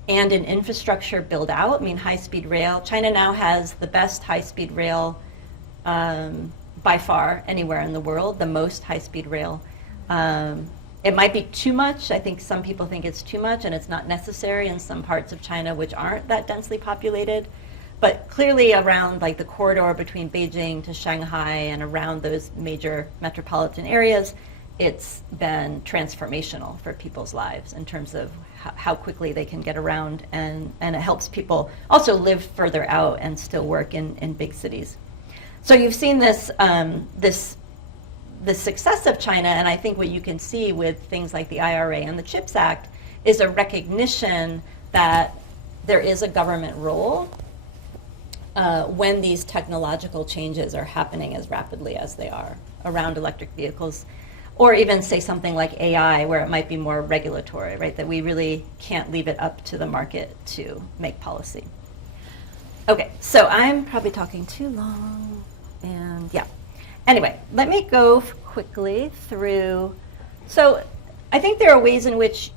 and in infrastructure build out. I mean, high-speed rail. China now has the best high-speed rail by far anywhere in the world, the most high-speed rail. It might be too much. I think some people think it's too much, and it's not necessary in some parts of China which aren't that densely populated. But clearly around like the corridor between Beijing to Shanghai and around those major metropolitan areas, it's been transformational for people's lives in terms of how quickly they can get around, and it helps people also live further out and still work in big cities. So you've seen this the success of China, and I think what you can see with things like the IRA and the CHIPS Act, is a recognition that there is a government role when these technological changes are happening as rapidly as they are around electric vehicles, or even say something like AI, where it might be more regulatory, right? That we really can't leave it up to the market to make policy. Okay, so I'm probably talking too long, and yeah. Anyway, let me go quickly through. So I think there are ways in which,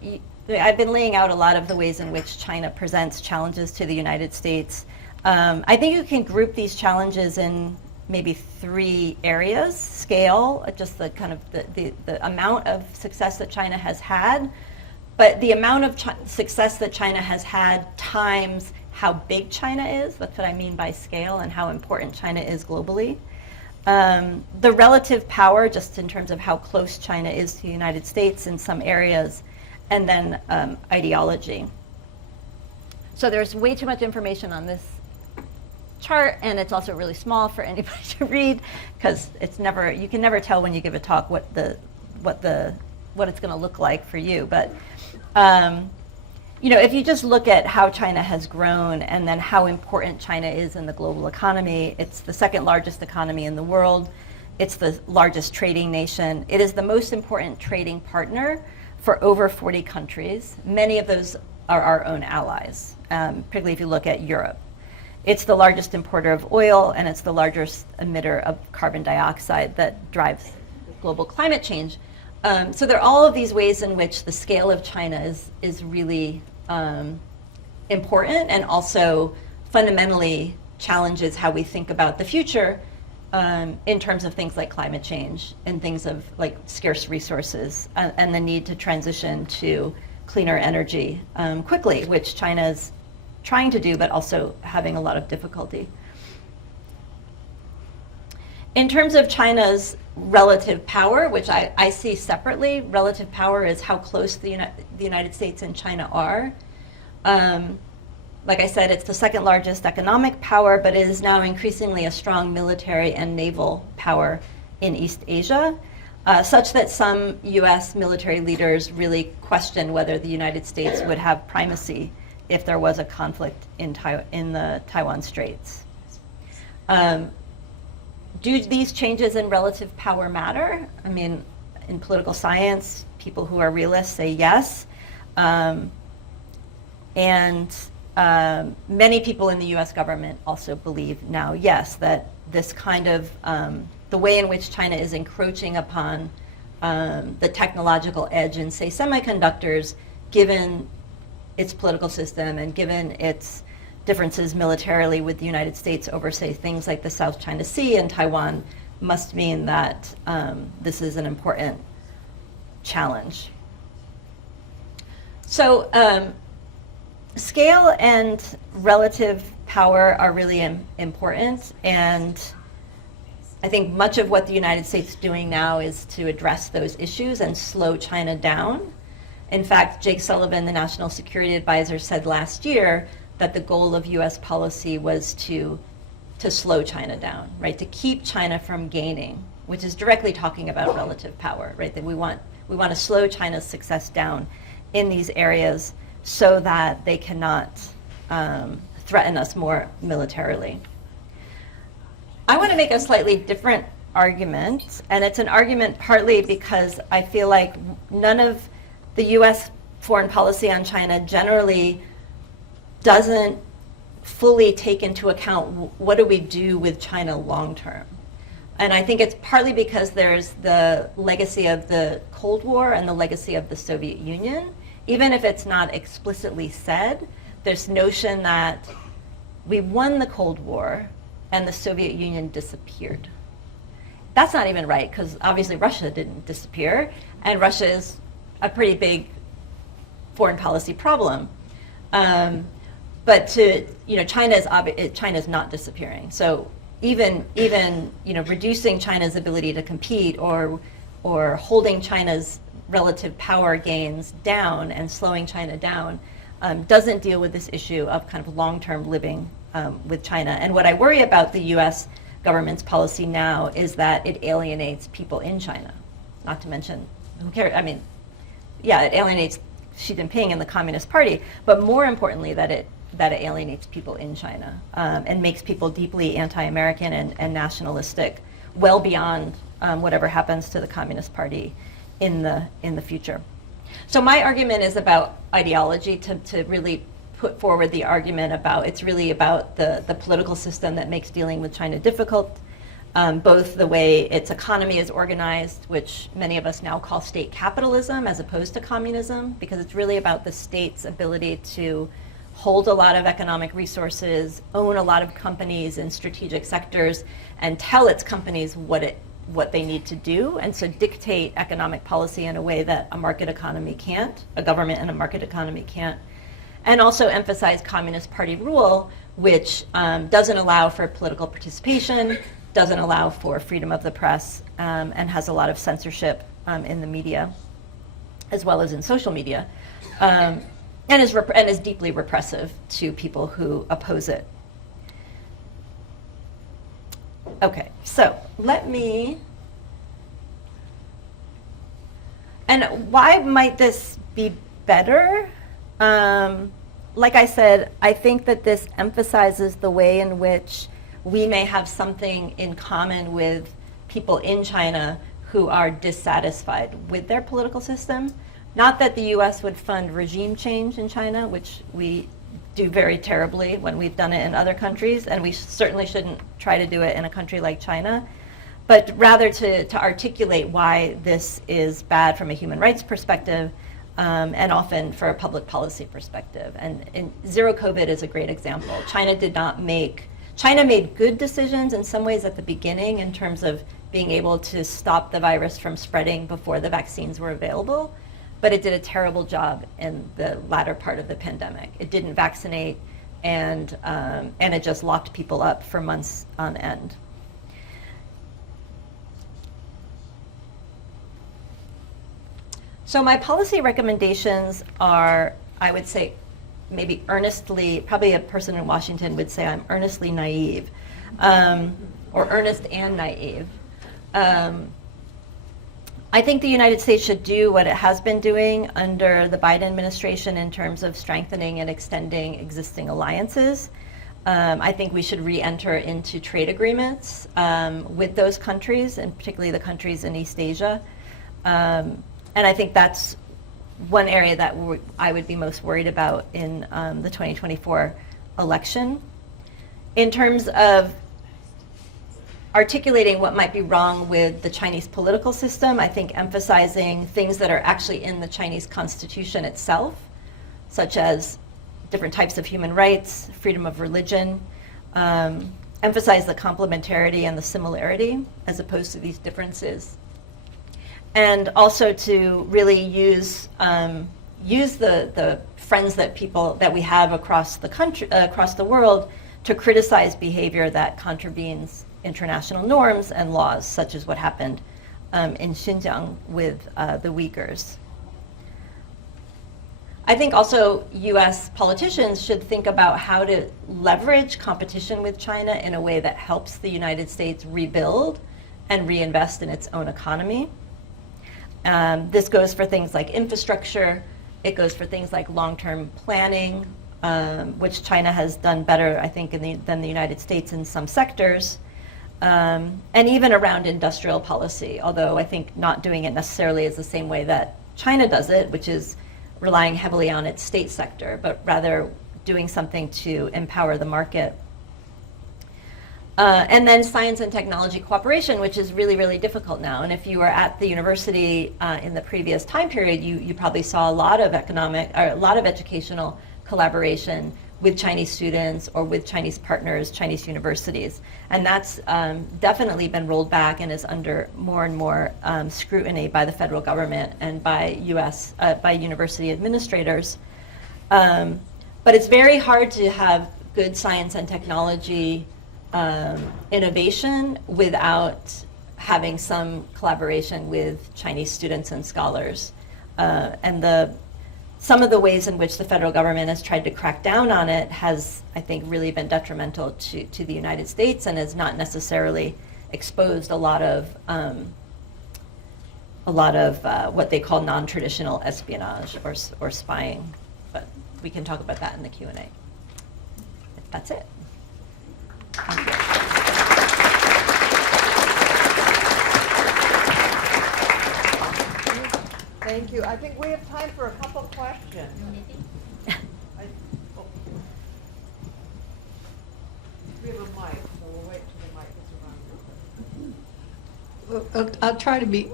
I've been laying out a lot of the ways in which China presents challenges to the United States. I think you can group these challenges in maybe 3 areas: scale, just the kind of the amount of success that China has had, but the amount of success that China has had times how big China is. That's what I mean by scale, and how important China is globally. The relative power, just in terms of how close China is to the United States in some areas, and then ideology. So there's way too much information on this chart, and it's also really small for anybody to read, because it's never, you can never tell when you give a talk what it's going to look like for you. But you know, if you just look at how China has grown and then how important China is in the global economy, it's the 2nd largest economy in the world. It's the largest trading nation. It is the most important trading partner for over 40 countries. Many of those are our own allies, particularly if you look at Europe. It's the largest importer of oil, and it's the largest emitter of carbon dioxide that drives global climate change. So there are all of these ways in which the scale of China is really important, and also fundamentally challenges how we think about the future in terms of things like climate change and things of like scarce resources and the need to transition to cleaner energy quickly, which China is trying to do, but also having a lot of difficulty. In terms of China's relative power, which I see separately, relative power is how close the United States and China are. Like I said, it's the 2nd largest economic power, but it is now increasingly a strong military and naval power in East Asia, such that some U.S. military leaders really question whether the United States would have primacy if there was a conflict in the Taiwan Straits. Do these changes in relative power matter? I mean, in political science, people who are realists say yes. And many people in the US government also believe now, yes, that this kind of, the way in which China is encroaching upon the technological edge in, say, semiconductors, given its political system and given its differences militarily with the United States over, say, things like the South China Sea and Taiwan, must mean that this is an important challenge. So scale and relative power are really important, and I think much of what the United States is doing now is to address those issues and slow China down. In fact, Jake Sullivan, the National Security Advisor, said last year that the goal of US policy was to slow China down, right? To keep China from gaining, which is directly talking about relative power, right? That we want to slow China's success down in these areas so that they cannot threaten us more militarily. I want to make a slightly different argument, and it's an argument partly because I feel like none of the US foreign policy on China generally doesn't fully take into account what do we do with China long term. And I think it's partly because there's the legacy of the Cold War and the legacy of the Soviet Union. Even if it's not explicitly said, there's notion that we won the Cold War and the Soviet Union disappeared. That's not even right, because obviously Russia didn't disappear, and Russia is a pretty big foreign policy problem. But China's not disappearing. So even reducing China's ability to compete or holding China's relative power gains down and slowing China down doesn't deal with this issue of kind of long-term living with China. And what I worry about the U.S. government's policy now is that it alienates people in China. Not to mention, who cares? I mean, yeah, it alienates Xi Jinping and the Communist Party, but more importantly, that it alienates people in China and makes people deeply anti-American and nationalistic, well beyond whatever happens to the Communist Party in the future. So my argument is about ideology, to really put forward the argument about it's really about the political system that makes dealing with China difficult, both the way its economy is organized, which many of us now call state capitalism as opposed to communism, because it's really about the state's ability to hold a lot of economic resources, own a lot of companies in strategic sectors, and tell its companies what they need to do, and so dictate economic policy in a way that a market economy can't, a government and a market economy can't. And also emphasize Communist Party rule, which doesn't allow for political participation, doesn't allow for freedom of the press, and has a lot of censorship in the media, as well as in social media, and is deeply repressive to people who oppose it. Okay, so let me, and why might this be better? Like I said, I think that this emphasizes the way in which we may have something in common with people in China who are dissatisfied with their political system. Not that the U.S. would fund regime change in China, which we do very terribly when we've done it in other countries, and we certainly shouldn't try to do it in a country like China, but rather to articulate why this is bad from a human rights perspective, and often for a public policy perspective. And zero COVID is a great example. China made good decisions in some ways at the beginning in terms of being able to stop the virus from spreading before the vaccines were available, but it did a terrible job in the latter part of the pandemic. It didn't vaccinate, and it just locked people up for months on end. So my policy recommendations are, I would say, maybe earnestly, probably a person in Washington would say I'm earnestly naive, or earnest and naive. I think the United States should do what it has been doing under the Biden administration in terms of strengthening and extending existing alliances. I think we should re-enter into trade agreements with those countries, and particularly the countries in East Asia. And I think that's one area that I would be most worried about in the 2024 election. In terms of articulating what might be wrong with the Chinese political system, I think emphasizing things that are actually in the Chinese constitution itself, such as different types of human rights, freedom of religion, emphasize the complementarity and the similarity as opposed to these differences. And also to really use the friends that we have across the country, across the world, to criticize behavior that contravenes international norms and laws, such as what happened in Xinjiang with the Uyghurs. I think also U.S. politicians should think about how to leverage competition with China in a way that helps the United States rebuild and reinvest in its own economy. This goes for things like infrastructure. It goes for things like long-term planning, which China has done better, I think, than the United States in some sectors, and even around industrial policy, although I think not doing it necessarily is the same way that China does it, which is relying heavily on its state sector, but rather doing something to empower the market. And then science and technology cooperation, which is really, really difficult now. And if you were at the university in the previous time period, you probably saw a lot of educational collaboration with Chinese students or with Chinese partners, Chinese universities. And that's definitely been rolled back and is under more and more scrutiny by the federal government and by by university administrators. But it's very hard to have good science and technology innovation without having some collaboration with Chinese students and scholars. And some of the ways in which the federal government has tried to crack down on it has, I think, really been detrimental to the United States and has not necessarily exposed a lot of what they call non-traditional espionage or spying. But we can talk about that in the Q&A. That's it. Thank you. Thank you. I think we have time for a couple questions. We have a mic, so we'll wait till the mic is around. I'll try to be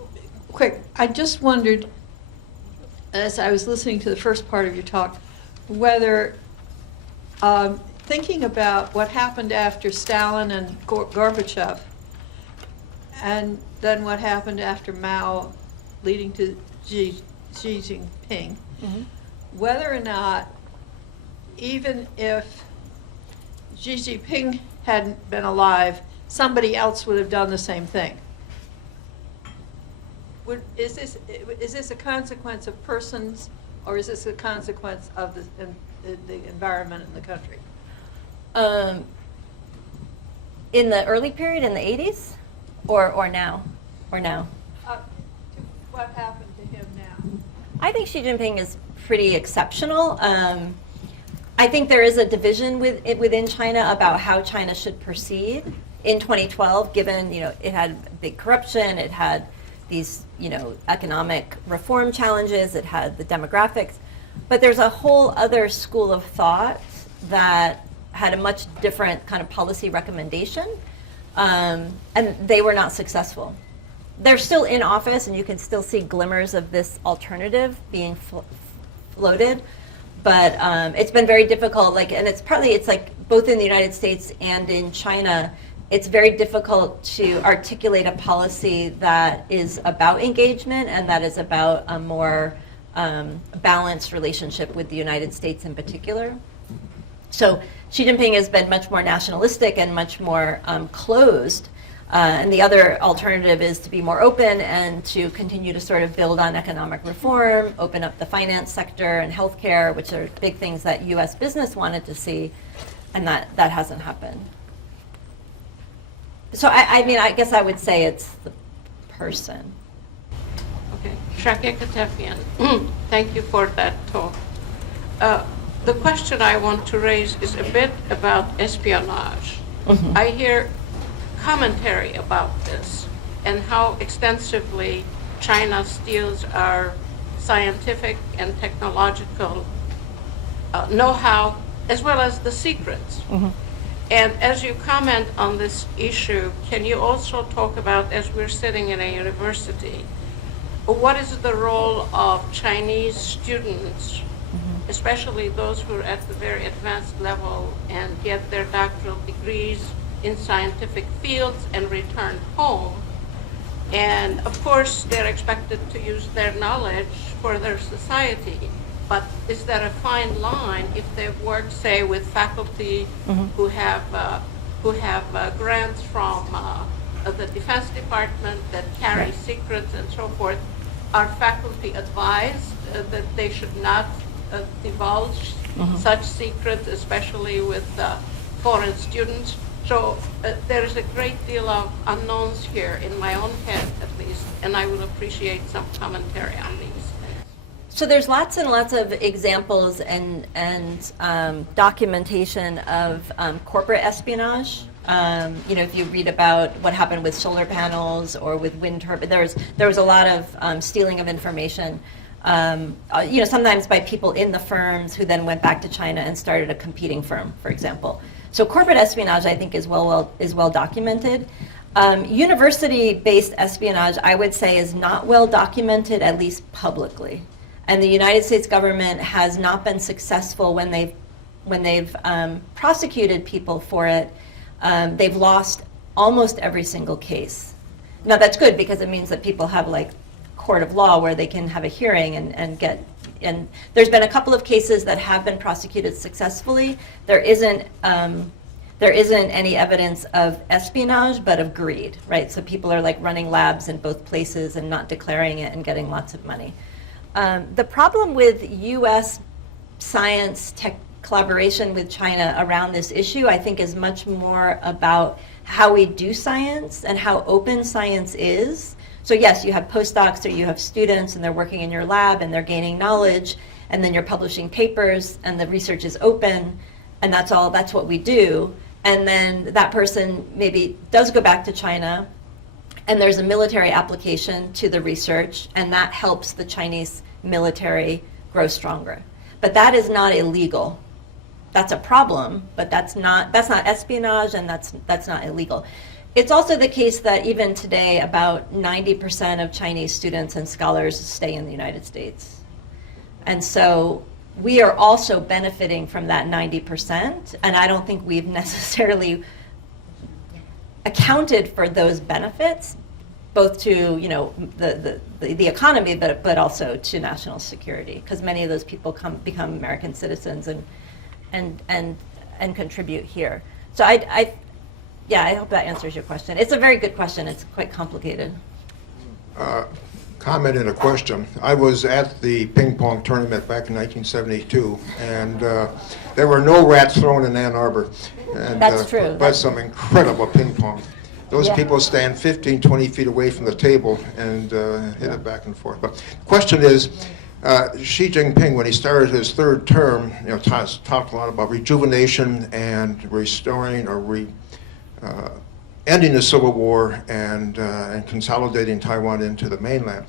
quick. I just wondered, as I was listening to the first part of your talk, whether thinking about what happened after Stalin and Gorbachev, and then what happened after Mao leading to Xi Jinping, whether or not, even if Xi Jinping hadn't been alive, somebody else would have done the same thing. Is this a consequence of persons, or is this a consequence of the environment in the country? In the early period, in the 80s, or now, What happened to him now? I think Xi Jinping is pretty exceptional. I think there is a division within China about how China should proceed in 2012, given it had big corruption, it had these economic reform challenges, it had the demographics, but there's a whole other school of thought that had a much different kind of policy recommendation, and they were not successful. They're still in office, and you can still see glimmers of this alternative being floated, but it's been very difficult. And it's like both in the United States and in China, it's very difficult to articulate a policy that is about engagement and that is about a more balanced relationship with the United States in particular. So Xi Jinping has been much more nationalistic and much more closed. And the other alternative is to be more open and to continue to sort of build on economic reform, open up the finance sector and healthcare, which are big things that U.S. business wanted to see, and that hasn't happened. So I guess I would say it's the person. Okay, Shakya Katafian, thank you for that talk. The question I want to raise is a bit about espionage. Mm-hmm. I hear commentary about this and how extensively China steals our scientific and technological know-how as well as the secrets. Mm-hmm. And as you comment on this issue, can you also talk about, as we're sitting in a university, what is the role of Chinese students, especially those who are at the very advanced level and get their doctoral degrees in scientific fields and return home? And of course, they're expected to use their knowledge for their society. But is there a fine line if they work, say, with faculty who have grants from the Defense Department that carry secrets and so forth? Are faculty advised that they should not divulge such secrets, especially with foreign students? So there is a great deal of unknowns here in my own head, at least, and I would appreciate some commentary on these. So there's lots and lots of examples and documentation of corporate espionage. If you read about what happened with solar panels or with wind turbines, there was a lot of stealing of information. Sometimes by people in the firms who then went back to China and started a competing firm, for example. So corporate espionage, I think, is well documented. University-based espionage, I would say, is not well documented, at least publicly. And the United States government has not been successful when they've prosecuted people for it. They've lost almost every single case. Now that's good because it means that people have court of law where they can have a hearing and there's been a couple of cases that have been prosecuted successfully. There isn't any evidence of espionage, but of greed, right? So people are running labs in both places and not declaring it and getting lots of money. The problem with U.S. science tech collaboration with China around this issue, I think, is much more about how we do science and how open science is. So yes, you have postdocs or you have students and they're working in your lab and they're gaining knowledge, and then you're publishing papers and the research is open, and that's what we do. And then that person maybe does go back to China, and there's a military application to the research, and that helps the Chinese military grow stronger. But that is not illegal. That's a problem, but that's not espionage, and that's not illegal. It's also the case that even today, about 90% of Chinese students and scholars stay in the United States. And so we are also benefiting from that 90%, and I don't think we've necessarily accounted for those benefits, both to the economy, but also to national security, because many of those people become American citizens and contribute here. So I hope that answers your question. It's a very good question. It's quite complicated. Comment and a question. I was at the ping pong tournament back in 1972, and there were no rats thrown in Ann Arbor. And, That's true. But some incredible ping pong. Those people stand 15, 20 feet away from the table and hit it back and forth. But the question is, Xi Jinping, when he started his third term, talked a lot about rejuvenation and restoring or ending the Civil War and consolidating Taiwan into the mainland.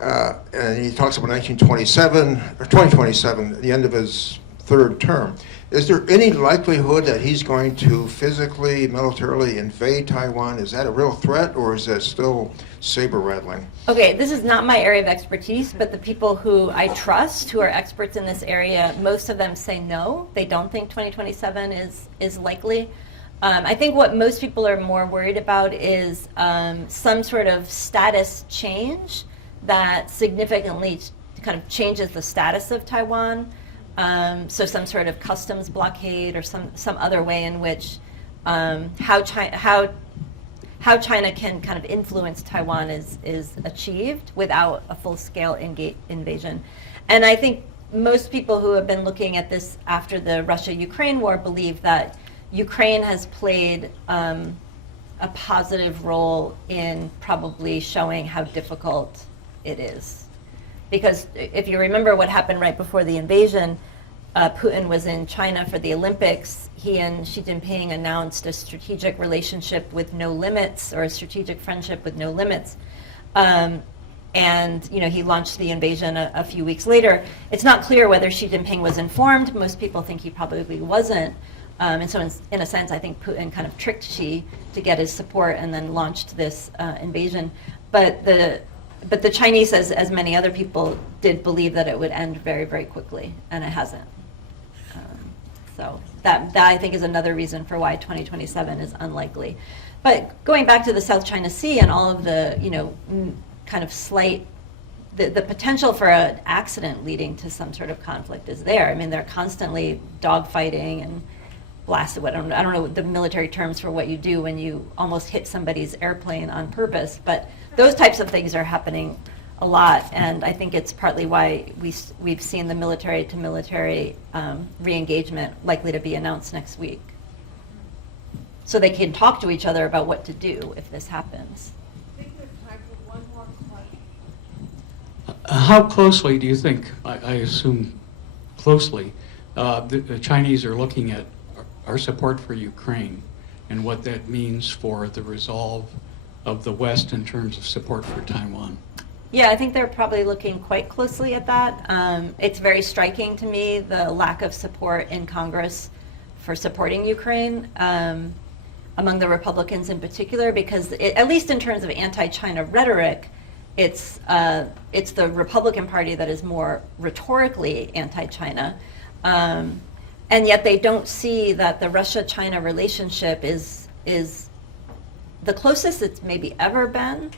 And he talks about 1927 or 2027, the end of his third term. Is there any likelihood that he's going to physically, militarily invade Taiwan? Is that a real threat, or is that still saber rattling? Okay, this is not my area of expertise, but the people who I trust, who are experts in this area, most of them say no. They don't think 2027 is likely. I think what most people are more worried about is some sort of status change that significantly kind of changes the status of Taiwan. So some sort of customs blockade or some other way in which how China can kind of influence Taiwan is achieved without a full-scale invasion. And I think most people who have been looking at this after the Russia-Ukraine war believe that Ukraine has played a positive role in probably showing how difficult it is. Because if you remember what happened right before the invasion, Putin was in China for the Olympics. He and Xi Jinping announced a strategic relationship with no limits, or a strategic friendship with no limits. And he launched the invasion a few weeks later. It's not clear whether Xi Jinping was informed. Most people think he probably wasn't. And so in a sense, I think Putin kind of tricked Xi to get his support and then launched this invasion. But the Chinese, as many other people, did believe that it would end very, very quickly, and it hasn't. So that I think is another reason for why 2027 is unlikely. But going back to the South China Sea and all of the, kind of slight, the potential for an accident leading to some sort of conflict is there. I mean, they're constantly dogfighting and blasted. I don't know the military terms for what you do when you almost hit somebody's airplane on purpose, but those types of things are happening a lot, and I think it's partly why we've seen the military-to-military re-engagement likely to be announced next week. So they can talk to each other about what to do if this happens. I think there's time for one more question. How closely do you think, I assume closely, the Chinese are looking at our support for Ukraine and what that means for the resolve of the West in terms of support for Taiwan? Yeah, I think they're probably looking quite closely at that. It's very striking to me, the lack of support in Congress for supporting Ukraine, among the Republicans in particular, because at least in terms of anti-China rhetoric, it's the Republican Party that is more rhetorically anti-China. And yet they don't see that the Russia-China relationship is the closest it's maybe ever been.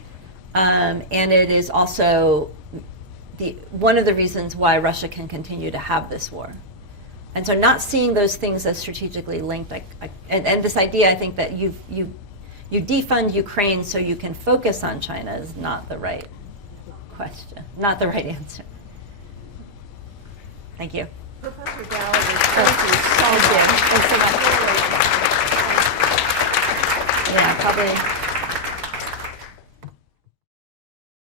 And it is also one of the reasons why Russia can continue to have this war. And so not seeing those things as strategically linked, and this idea, I think, that you defund Ukraine so you can focus on China is not the right question, not the right answer. Thank you. Professor Gallagher, Thank you so much. Thanks so much. Yeah, probably